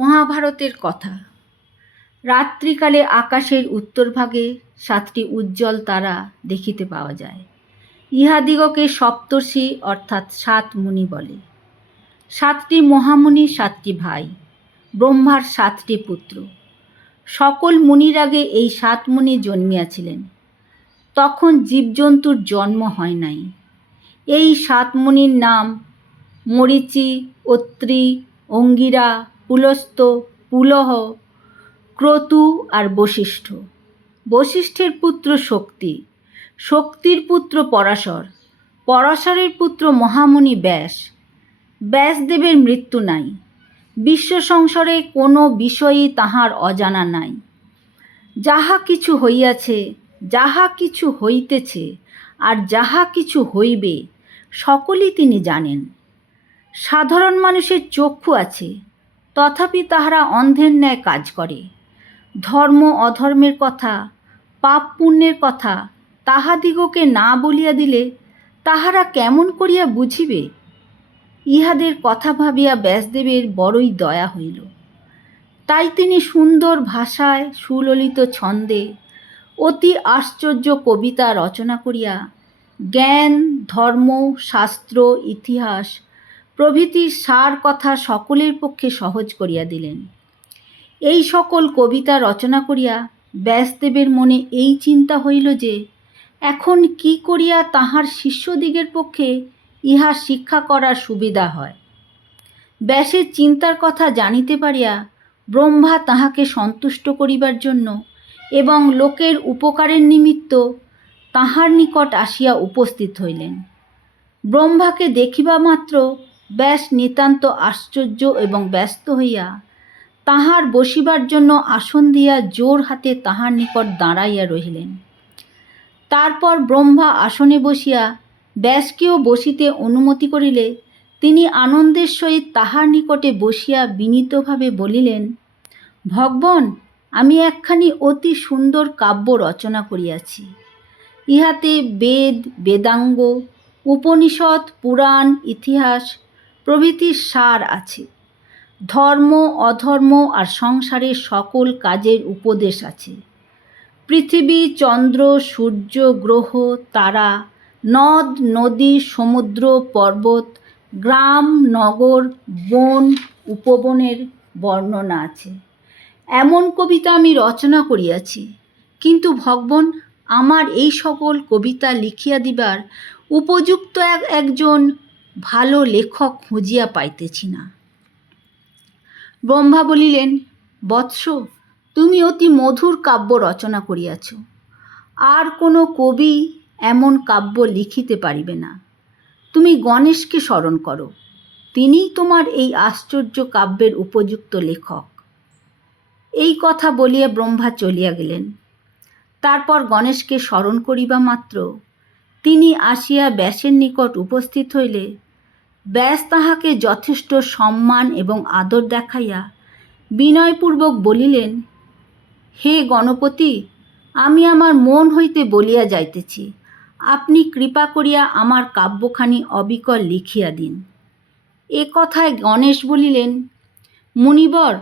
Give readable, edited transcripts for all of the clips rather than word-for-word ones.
মহাভারতের কথা। রাত্রিকালে আকাশের উত্তরভাগে 7টি উজ্জ্বল তারা দেখিতে পাওয়া যায়। ইহাদিগকে সপ্তর্ষি অর্থাৎ 7 মুনি বলে। 7টি মহামুনি 7টি ভাই, ব্রহ্মার 7টি পুত্র। সকল মুনির আগে এই 7 মুনি জন্মিয়াছিলেন। তখন জীবজন্তুর জন্ম হয় নাই। এই 7 মুনির নাম মরীচি, অত্রি, অঙ্গিরা, পুলস্ত্য, পুলহ, ক্রতু আর বশিষ্ঠ। বশিষ্ঠের পুত্র শক্তি, শক্তির পুত্র পরাশর, পরাশরের পুত্র মহামুনি ব্যাস। ব্যাসদেবের মৃত্যু নাই। বিশ্ব সংসারে কোনো বিষয়ই তাহার অজানা নাই। যাহা কিছু হইয়াছে, যাহা কিছু হইতেছে আর যাহা কিছু হইবে সকলই তিনি জানেন। সাধারণ মানুষের চক্ষু আছে, তথাপি তাহারা অন্ধের ন্যায় কাজ করে। ধর্ম অধর্মের কথা, পাপ পুণ্যের কথা তাহাদিগকে না বলিয়া দিলে তাহারা কেমন করিয়া বুঝিবে? ইহাদের কথা ভাবিয়া ব্যাসদেবের বড়ই দয়া হইল। তাই তিনি সুন্দর ভাষায় সুললিত ছন্দে অতি আশ্চর্য কবিতা রচনা করিয়া জ্ঞান, ধর্ম, শাস্ত্র, ইতিহাস প্রভৃতির সার কথা সকলের পক্ষে সহজ করিয়া দিলেন। এই সকল কবিতা রচনা করিয়া ব্যাসদেবের মনে এই চিন্তা হইল যে এখন কি করিয়া তাহার শিষ্যদিগের পক্ষে ইহা শিক্ষা করার সুবিধা হয়। ব্যাসের চিন্তার কথা জানিতে পারিয়া ব্রহ্মা তাহাকে সন্তুষ্ট করিবার জন্য এবং লোকের উপকারের নিমিত্ত তাহার নিকট আসিয়া উপস্থিত হইলেন। ব্রহ্মাকে দেখিবা মাত্র ব্যাস নিতান্ত আশ্চর্য এবং ব্যস্ত হইয়া তাহার বসিবার জন্য আসন দিয়া জোর হাতে তাহার নিকট দাঁড়াইয়া রহিলেন। তারপর ব্রহ্মা আসনে বসিয়া ব্যাসকেও বসিতে অনুমতি করিলে তিনি আনন্দের সহিত তাহার নিকটে বসিয়া বিনীতভাবে বলিলেন, ভগবন, আমি একখানি অতি সুন্দর কাব্য রচনা করিয়াছি। ইহাতে বেদ, বেদাঙ্গ, উপনিষদ, পুরাণ, ইতিহাস প্রভৃতির সার আছে। ধর্ম, অধর্ম আর সংসারের সকল কাজের উপদেশ আছে। পৃথিবী, চন্দ্র, সূর্য, গ্রহ, তারা, নদ, নদী, সমুদ্র, পর্বত, গ্রাম, নগর, বন, উপবনের বর্ণনা আছে। এমন কবিতা আমি রচনা করিয়াছি, কিন্তু ভগবান, আমার এই সকল কবিতা লিখিয়া দিবার উপযুক্ত একজন ভালো লেখক খুঁজিয়া পাইতেছি না। ব্রহ্মা বলিলেন, বৎস, তুমি অতি মধুর কাব্য রচনা করিয়াছ। আর কোনো কবি এমন কাব্য লিখিতে পারিবে না। তুমি গণেশকে স্মরণ করো, তিনিই তোমার এই আশ্চর্য কাব্যের উপযুক্ত লেখক। এই কথা বলিয়া ব্রহ্মা চলিয়া গেলেন। তারপর গণেশকে স্মরণ করিবা মাত্র তিনি আসিয়া ব্যাসের নিকট উপস্থিত হইলে ব্যাস তাহাকে যথেষ্ট সম্মান এবং আদর দেখাইয়া বিনয়পূর্বক বলিলেন, হে গণপতি, আমি আমার মন হইতে বলিয়া যাইতেছি, আপনি কৃপা করিয়া আমার কাব্যখানি অবিকল লিখিয়া দিন। এ কথায় গণেশ বলিলেন, মুনিবর,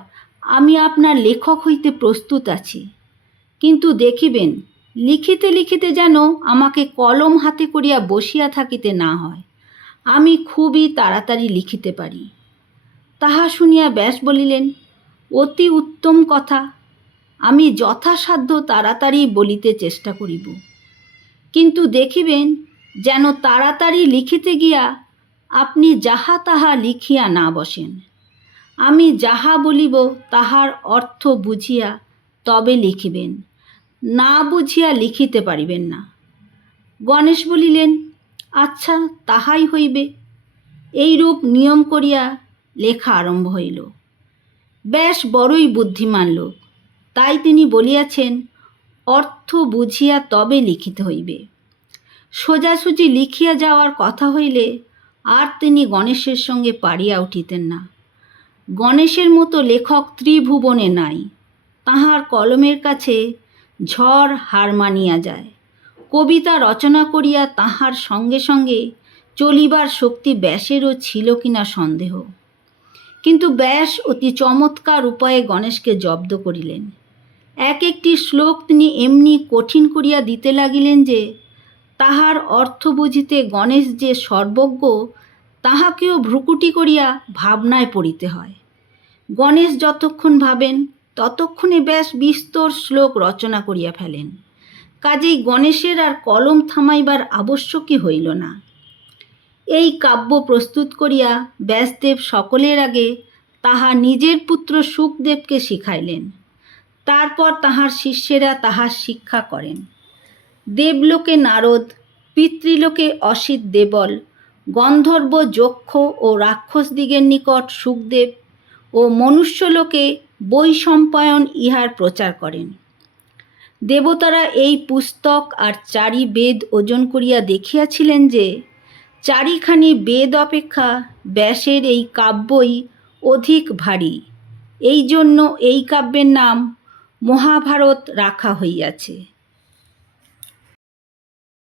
আমি আপনার লেখক হইতে প্রস্তুত আছি, কিন্তু দেখিবেন লিখিতে লিখিতে যেন আমাকে কলম হাতে করিয়া বসিয়া থাকিতে না হয়। আমি খুবই তাড়াতাড়ি লিখিতে পারি। তাহা শুনিয়া ব্যাস বলিলেন, অতি উত্তম কথা, আমি যথাসাধ্য তাড়াতাড়ি বলিতে চেষ্টা করিব, কিন্তু দেখিবেন যেন তাড়াতাড়ি লিখিতে গিয়া আপনি যাহা তাহা লিখিয়া না বসেন। আমি যাহা বলিব তাহার অর্থ বুঝিয়া তবে লিখিবেন, না বুঝিয়া লিখিতে পারিবেন না। গণেশ বলিলেন, আচ্ছা, তাহাই হইবে। এইরূপ নিয়ম করিয়া লেখা আরম্ভ হইল। ব্যাস বড়ই বুদ্ধিমান লোক, তাই তিনি বলিয়াছেন, অর্থ বুঝিয়া তবে লিখিতে হইবে। সোজাসুজি লিখিয়া যাওয়ার কথা হইলে আর তিনি গণেশের সঙ্গে পারিয়া উঠিতেন না। গণেশের মতো লেখক ত্রিভুবনে নাই। তাহার কলমের কাছে ঝড় হার মানিয়া যায়। কবিতা রচনা করিয়া তাহার সঙ্গে সঙ্গে চলিবার শক্তি ব্যাসেরও ছিল কিনা সন্দেহ। কিন্তু ব্যাস অতি চমৎকার উপায়ে গণেশকে জব্দ করিলেন। এক একটি শ্লোক তিনি এমনি কঠিন করিয়া দিতে লাগিলেন যে তাহার অর্থ বুঝিতে গণেশ যে সর্বজ্ঞ তাহাকেও ভ্রুকুটি করিয়া ভাবনায় পড়িতে হয়। গণেশ যতক্ষণ ভাবেন ততক্ষণে ব্যাস বিস্তর শ্লোক রচনা করিয়া ফেলেন। কাজেই গণেশের আর কলম থামাইবার আবশ্যকই হইল না। এই কাব্য প্রস্তুত করিয়া ব্যাসদেব সকলের আগে তাহা নিজের পুত্র শুকদেবকে শিখাইলেন। তারপর তাহার শিষ্যেরা তাহার শিক্ষা করেন। দেবলোকে নারদ, পিতৃলোকে অসিত দেবল, গন্ধর্ব যক্ষ ও রাক্ষসদিগের নিকট শুকদেব ও মনুষ্যলোকে বৈশম্পায়ন ইহার প্রচার করেন। দেবতারা এই পুস্তক আর চারি বেদ ওজন করিয়া দেখিয়াছিলেন যে চারিখানি বেদ অপেক্ষা ব্যাসের এই কাব্যই অধিক ভারী। এই জন্য এই কাব্যের নাম মহাভারত রাখা হইয়াছে।